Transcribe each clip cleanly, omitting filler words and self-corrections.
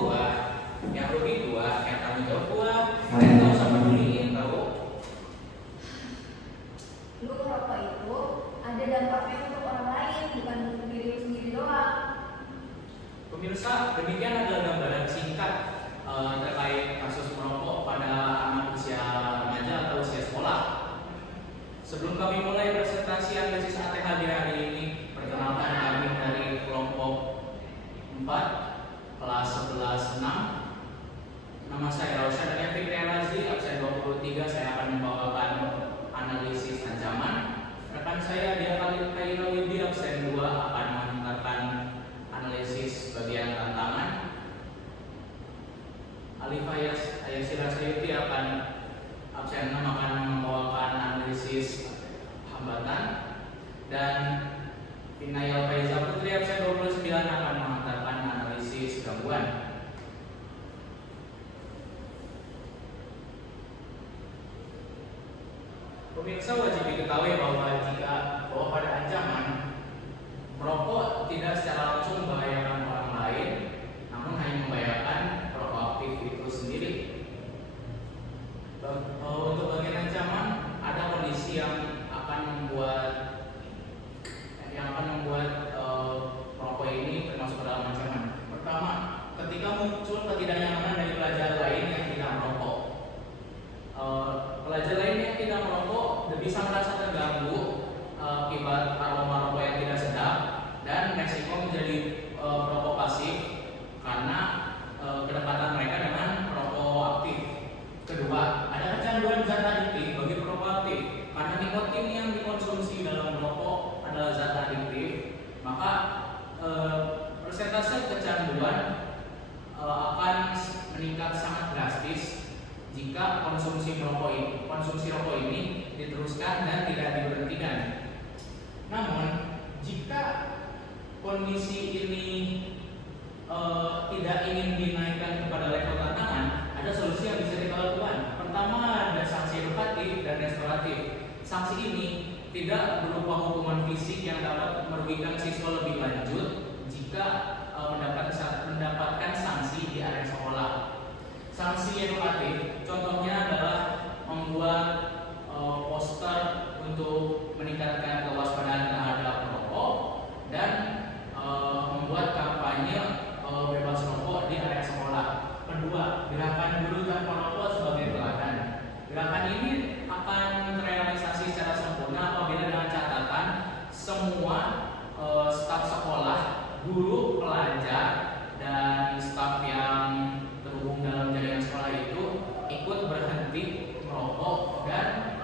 gua, yang rugi gua, yang tanggung jawab gua. Kalian nggak usah peduliin tau. Lu ngerokok itu ada dampaknya untuk orang lain, bukan untuk diri lu sendiri doang. Pemirsa, demikian adalah gambaran singkat terkait kasus merokok pada anak usia remaja atau usia sekolah. Sebelum kami mulai presentasi analisis ATH di hari ini, perkenalkan kami dari kelompok 4 kelas 11-6. Nama saya Rausyad dan Fikri Razi, absen 23. Saya akan membawakan analisis ancaman. Rekan saya Dia Khalil Widi, absen 2, akan mengantarkan analisis bagian tantangan. Alif Ayasira Sayuti akan absen 6, akan membawakan analisis hambatan. Dan Vinayal Faiza Putri, absen 29, akan mengantarkan analisis gangguan. Pemirsa wajib diketahui bahwa pada ancaman merokok tidak secara langsung membahayakan orang lain, namun hanya membahayakan perokok aktif itu sendiri. Untuk bagian ancaman, ada kondisi yang akan membuat perokok ini termasuk dalam ancaman. Pertama, ketika muncul ketidaknyamanan dari pelajar lain yang tidak merokok. Pelajar lain yang tidak merokok bisa merasa terganggu akibat aroma rokok yang tidak sedap dan resiko menjadi perokok pasif karena kedekatan mereka dengan perokok aktif. Kedua, ada kecanduan zat adiktif bagi perokok aktif karena nikotin yang dikonsumsi dalam rokok adalah zat adiktif, maka persentase kecanduan akan meningkat sangat drastis jika konsumsi rokok ini diteruskan dan tidak diberhentikan. Namun, jika kondisi ini tidak ingin dinaikkan kepada level tantangan, ada solusi yang bisa kita lakukan. Pertama, ada sanksi edukatif dan restoratif. Sanksi ini tidak berupa hukuman fisik yang dapat merugikan siswa lebih lanjut jika mendapatkan sanksi di area sekolah. Sanksi edukatif contohnya adalah membuat poster untuk meningkatkan kewaspadaan terhadap rokok dan membuat kampanye bebas rokok di area sekolah. Kedua, gerakan guru tanpa rokok sebagai teladan. Gerakan ini akan terrealisasi secara sempurna apabila dengan catatan semua staf sekolah, guru, pelajar, dan staf yang terhubung dalam jaringan sekolah itu ikut berhenti merokok dan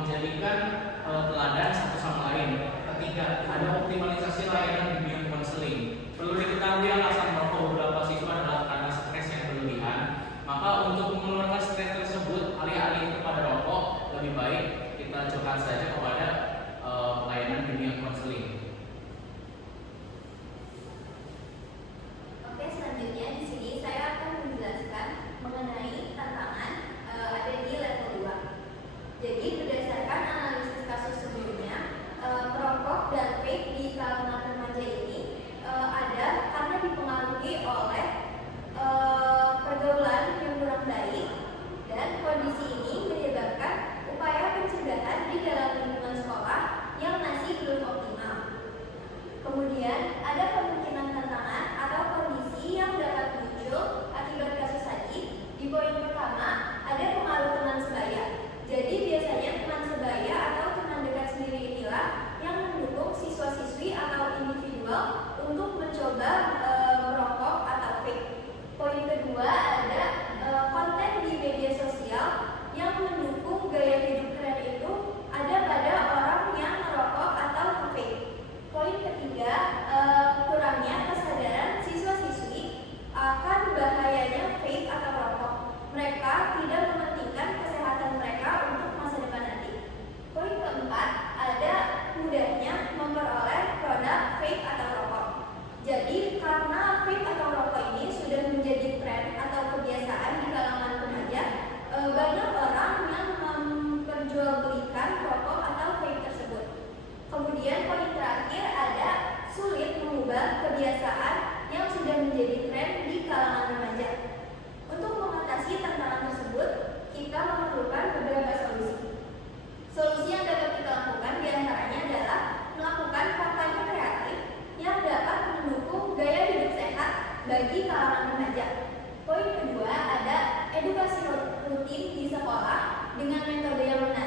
menjadikan teladan satu sama lain. Ketiga, ada optimalisasi layanan bimbingan konseling. Perlu diketahui alasan merokok beberapa siswa adalah karena stres yang berlebihan. Maka untuk mengeluarkan stres tersebut, alih-alih kepada rokok, lebih baik kita curhat saja kepada layanan bimbingan konseling. Oke, selanjutnya di sini saya akan menjelaskan mengenai tantangan ada di level 2. Jadi berdasarkan analisis kasus sebelumnya, merokok dan vape di kalangan remaja ini ada bagi kalangan remaja. Poin kedua ada edukasi rutin di sekolah dengan metode yang menarik